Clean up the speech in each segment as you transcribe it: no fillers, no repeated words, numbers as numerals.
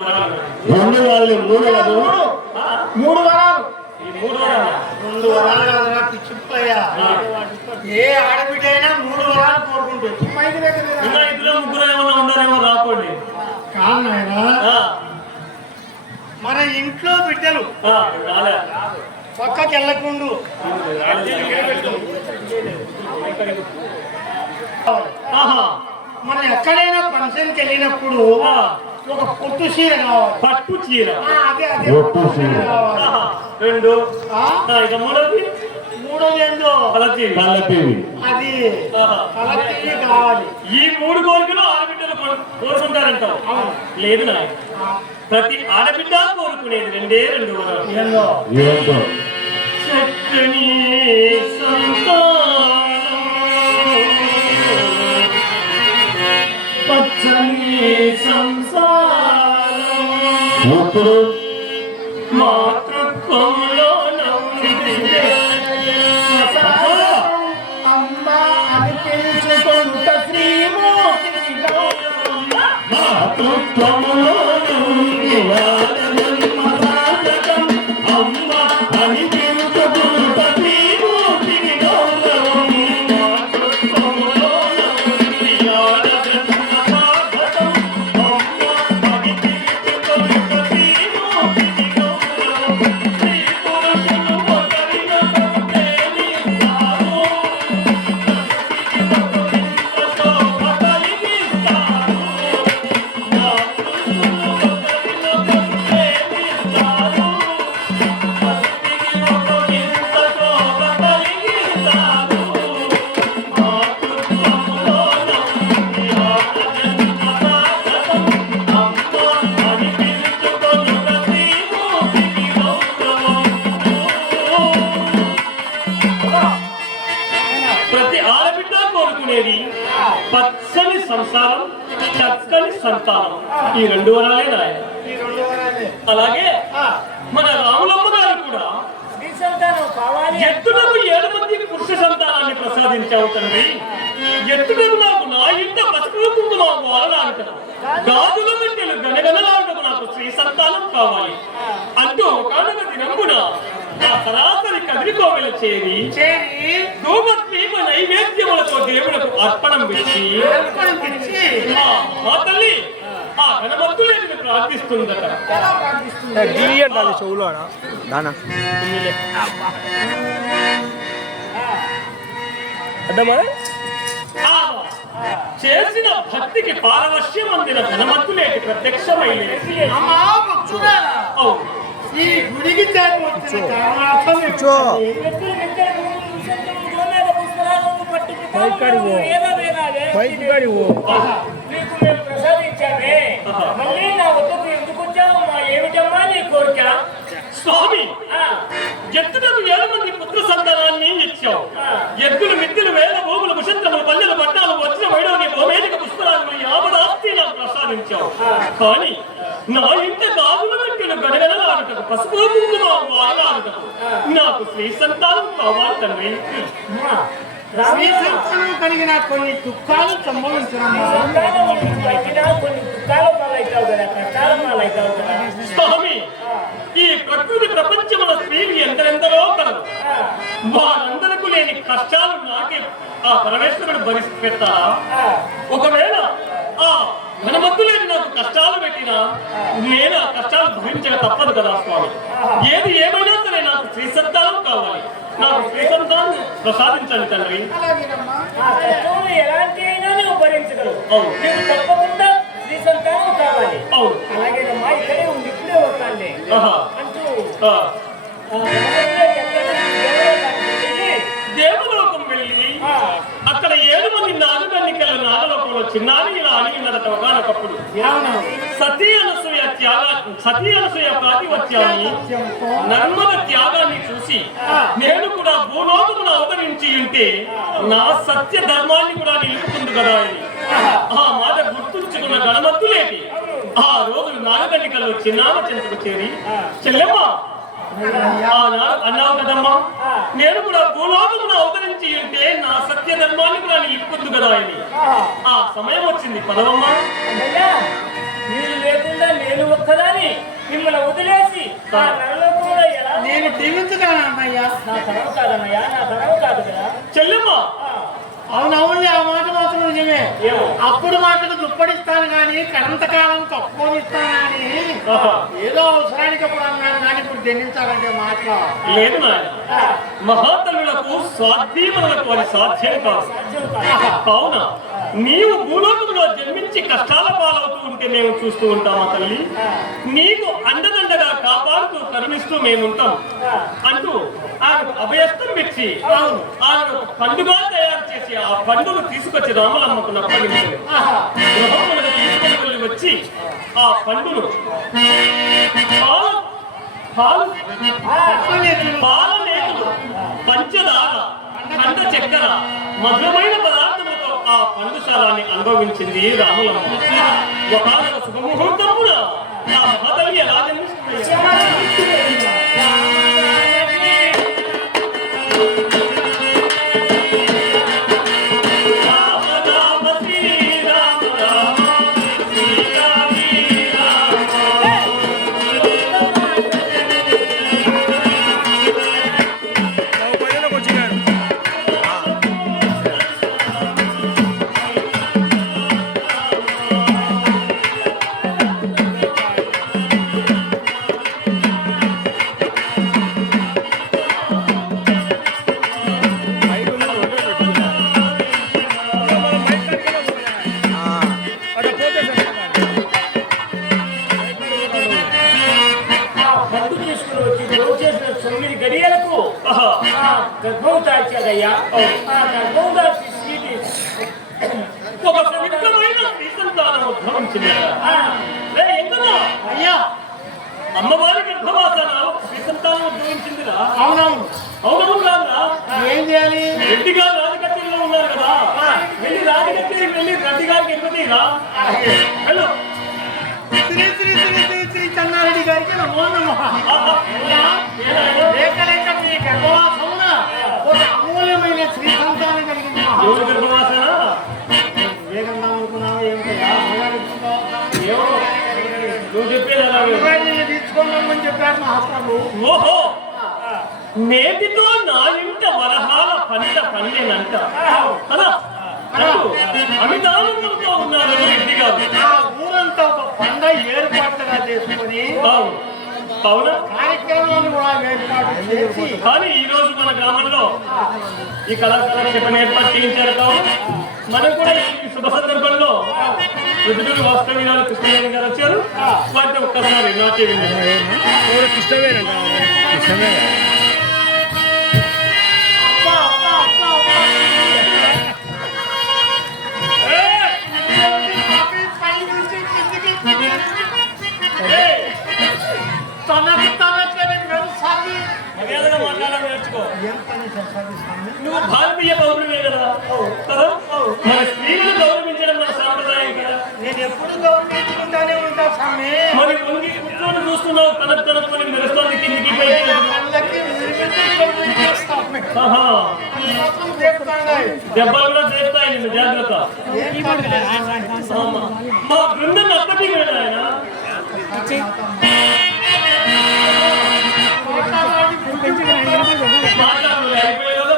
రెండు వాళ్ళు మూడు కాదు మూడు వరాలు రెండు వరాలు కాదురా పిచ్చిపోయా. ఏ ఆడబిడ్డ అయినా మూడు వరాలు కోరుకుంటుంది. ఇంకా ఇద్దరు ముగ్గురు ఏమన్నా ఉన్నారేమో రాకండి. కాదు నాయనా, మన ఇంట్లో బిడ్డలు పక్కకి వెళ్ళకుండు. మనం ఎక్కడైనా ఫంక్షన్కి వెళ్ళినప్పుడు ఒక పొట్టు చీర కావాలి. పట్టు చీర అదే అదే పొట్టు చీర రెండు ఇక మూడోది ఏందో కళ్ళపివి అది కలర్టీవీ కావాలి. ఈ మూడు కోరికలు ఆడబిడ్డలు కోరుకుంటారంటావు. లేదు నా ప్రతి ఆడబిడ్డ కోరుకునేది రెండే రెండు వరాలు. ఏంటో చక్కని సంతానం, పచ్చని సంసారం, ఎప్పుడు మాతృత్వంలో అమ్మ అని పిలుచుకుంట శ్రీమూర్తి మాతృత్వములో అమ్మ అని తిరుగుతుంట శ్రీమూర్తికి గౌరవం. మాతృత్వములో ప్రతి ఆడబిడ్డ కోరుకునేది పచ్చని సంసారం, చక్కని సంతానం. ఈ రెండు వరాలే నాయన. అలాగే మన రాములమ్మ గారు కూడా ఎత్తునకు 7 మందికి పురుష సంతానాన్ని ప్రసాదించావు తండ్రి. ఎత్తునకు నాకు నా ఇంట పసుపు కుంకుమ వారలాడటం, గాజుల మధ్యలు గనగనలాడటం నాకు స్త్రీ సంతానం కావాలి అంటూ ఒకనొక దినమున ఆ సరాసరి కదిరికోవెల చేరి ధూమద్వీప నైవేద్యములతో దేవులకు అర్పణం పెట్టి మా తల్లి ఆ గణభక్తులేని ప్రార్థిస్తుందట. చేసిన భక్తికి పారవశ్యం అందిన ధనమత్తులేటి ప్రత్యక్షమైంది. ఈ గుడికి స్వామి, ఎత్తునకు 7 మంది పుత్ర సంతానాన్ని ఇచ్చావు. ఎద్దులు మిద్దులు వేల భూములు కుశంత్రములు పల్లెలు పట్టాలు వచ్చిన వైడోని భూమేలిక పుష్పరాలు యావదాస్తి నాకు ప్రసాదించావు. కానీ నా ఇంట గాజుల మధ్యలు గడగడలాడుటకు పసుపు కుంకుమ వారలాడుటకు నాకు స్త్రీ సంతానం కావాలి తండ్రి. స్త్రీ సంతానం కలిగిన కొన్ని దుఃఖాలు సంభవించినమ్మా. స్వామి, ఈ ప్రకృతి ప్రపంచముల స్త్రీలు ఎందరెందరో కలరు. వారందరకు లేని కష్టాలు నాకే ఆ పరమేశ్వరుడు భరిసి పెడతా. ఒకవేళ ఆ ఘనమద్దులేని నాకు కష్టాలు పెట్టినా నేను ఆ కష్టాలు భరించక తప్పదు కదా స్వామి. ఏది ఏమైనా సరే నాకు స్త్రీ సంతానం కావాలి. నాకు స్త్రీ సంతానం ప్రసాదించండి తండ్రి. ఎలాంటి అయినా నువ్వు భరించగలవు. అవును నీకు తప్పకుండా స్త్రీ సంతానం కావాలి. అవును అలాగేనమ్మా, ఇక్కడే ఉంది, ఇప్పుడే వస్తానులే అంటూ దేవలోకం వెళ్ళి అక్కడ 7 మంది నాగకన్నికల నాగలోకంలో చిన్నారి ఇలా అడిగినదట. ఒకనొకప్పుడు సతీ అనసూయ ప్రాతివత్యాన్ని నర్మద త్యాగాన్ని చూసి నేను కూడా భూలోకమును అవతరించి ఉంటే నా సత్య ధర్మాన్ని కూడా నిలుపుతుంది కదా అని ఆ మాట గుర్తుంచుకున్న గణమత్తులేటి ఆ రోజు నాగకన్నికల్లో చిన్నామ చెంతకు చేరి, చెల్లెమ్మ అన్నావు కదమ్మా, నేను కూడా భూలోకమును అవతరించి ఉంటే నా సత్య ధర్మాన్ని కూడా నిలుపుతుంది కదా అని ఆ సమయం వచ్చింది. పదవమ్మా. మీరు లేకుండా నేను ఒక్కదాని మిమ్మల్ని వదిలేసి ఆ నరలోకంలో ఎలా నేను జీవించగలను అన్నయ్య. నా తరవ కాదన్నయ్యా, నా తరవ కాదు కదా. చెల్లెమ్మ అవునవునులే, ఆ మాట మాత్రం నిజమే. ఏమో? అప్పుడు మాటకు దుప్పడిస్తాను కానీ కనంతకాలం తక్కువనిస్తాను కానీ ఆహా. ఏదో అవసరానికి అప్పుడు అన్నాను కానీ ఇప్పుడు జన్మించాలంటే మాటలు లేదు నాయన, మహాతల్లులకు స్వాధీనులకు అది సాధ్యం కాదు. కావున నీవు భూలోకంలో జన్మించి కష్టాల పాలవుతూ ఉంటే మేము చూస్తూ ఉంటామా తల్లి? నీకు అండదండగా కాపాడుతూ కరుణిస్తూ మేముంటాం అంటూ ఆయన అభయస్థం పెట్టి ఆయన పండుగ తయారు చేసి ఆ పండును తీసుకొచ్చి రామలమ్మకు అప్పగించారు. గృహములకు తీసుకొని వెళ్ళి వచ్చి ఆ పండును పాలనేతులు, పంచదార, కండ చక్కెర, మధురమైన పదార్థములతో ఆ పండుశాలాన్ని అనుభవించింది రాములమ్మ. ఒకనొక శుభముహూర్తమున ఆ మహతల్లి ఎలా జన్మిస్తుంది? గడియలకు గర్భం దాల్చాదయ్యా. ఆ గర్భం దాల్చి స్వీటి ఒక పవిత్రమైన స్త్రీ సంతానం ఉద్భవించింది. అయ్యా. అమ్మవారి గర్భవాసన స్త్రీ సంతానం ఉద్భవించిందిరా. అవునవును. అవునవును కాదురా. ఏం చేయాలి? రెడ్డి గారు రాజకత్తిలో ఉన్నారు కదా, వెళ్ళి రాజకత్తికి వెళ్ళి రెడ్డి గారికి ఎన్నుతీరా. హలో శ్రీ శ్రీ శ్రీ శ్రీ శ్రీ చెన్నారెడ్డి గారికి నమో నమః. లేక లేక మీ గర్భవాసమున ఒక అమూల్యమైన శ్రీ సంతానం కలిగింది. ఎవరు గర్భవాసన? వేగంగా అనుకున్నావు ఏమిటయ్యా? ఏమో నువ్వు చెప్పేది అలాగే. తీసుకోమని చెప్పారు మహాప్రభు. ఓహో, నేటితో నా ఇంట వరహాల పంట పండేనంట కదా అంటూ అమితానందంతో ఉన్నారు రెడ్డి గారు. ఆ ఊరంతా ఒక పండుగ ఏర్పాటుగా చేసుకొని అవునా కార్యక్రమాన్ని కూడా ఏర్పాటు చేసి కానీ ఈ రోజు మన గ్రామంలో ఈ కళాకార చెప్పని ఏర్పాటు చేయించారు కావు. మనం కూడా ఈ శుభ సందర్భంలో రుద్రుడు వాస్తవ్యాలు కృష్ణవేణి గారు వచ్చారు. వాటిని ఒక్కసారి నాట్య కృష్ణవేనంట కృష్ణవేణ తనకు తనకే వ్యవసాయం మర్యాదగా మాట్లాడడం నేర్చుకో. ఏం పని చేస్తాడు స్వామి? నువ్వు భారతీయ పౌరులే కదా కదా, మన స్త్రీలను గౌరవించడం మన సాంప్రదాయం కదా. నేను ఎప్పుడు గౌరవించుకుంటానే ఉంటా స్వామి. మరి వంగి కూర్చొని చూస్తున్నావు, తనకొని మెరుస్తోంది కిందికి పైకి. కళ్ళకి నిర్మించేస్తాం. ఆహా, మొత్తం చేస్తాండే. దెబ్బలు కూడా చేస్తాయి నిన్ను, జాగ్రత్త. ఏం పని? మా బృందం అప్పటి ఆయన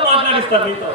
మాట్లాడిస్తారు మీతో.